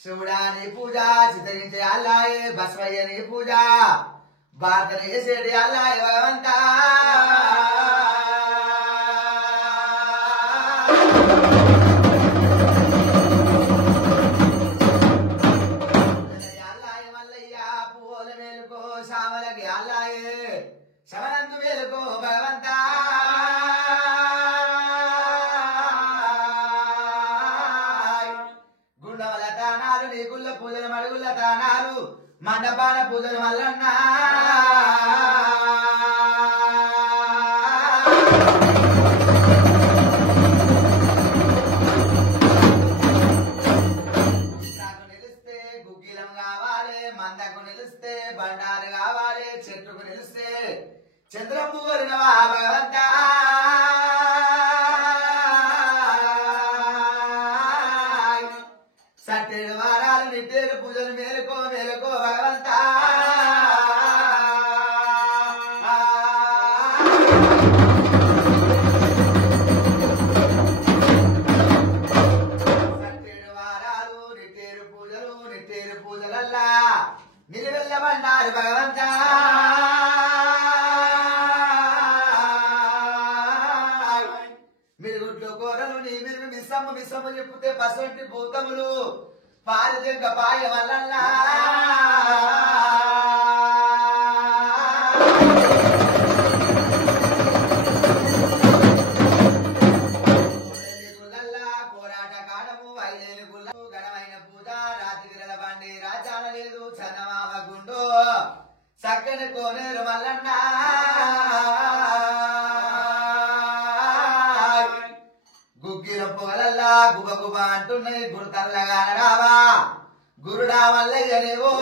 శివుడాని పూజ చితరించే అల్లాయే బస్వయ్యని పూజ బాధని చేసేటి అల్లాయే భగవంతా అల్లాయే మల్లయ్య పూల మేలుకో శామలకి అల్లాయే శవనందు మేలుకో భగవంతా గుండవల తానాలు నీ గుళ్ళ పూజలు మడుగుల తానాలు మండపాల పూజలు మల్లన్నా నాకు నిలిస్తే గుగ్గిలం కావాలి మందకు నిలిస్తే బండారు కావాలి చెట్టుకు నిలిస్తే చంద్రము వరినవా భగవంతా సట్టేడు వారాలు నిట్టేడు పూజలు మేలుకో మేలుకో భగవంతా సట్టేడు వారాలు నిట్టేడు పూజలల్లా నిలువెల్లబడ్డారు భగవంతా మీరు గుడ్లు కూరలు నీ మీరు మిస్సమ్ము చెప్తే పసంటి భూతములు పారిదెంక పాయ వల్లల్లా పోరాట కాడము ఐదేలు గుళ్ళకు ఘనమైన పూజ రాతి విరల బండి రాజాల లేదు చందమామ గుండు చక్కని కోనేరు మల్లన్నా గుగ్గిల పొగలల్లా గుబ గుబ అంటున్నాయి గురు తల్లగా రావా గురుడా వల్లయ్యనేవో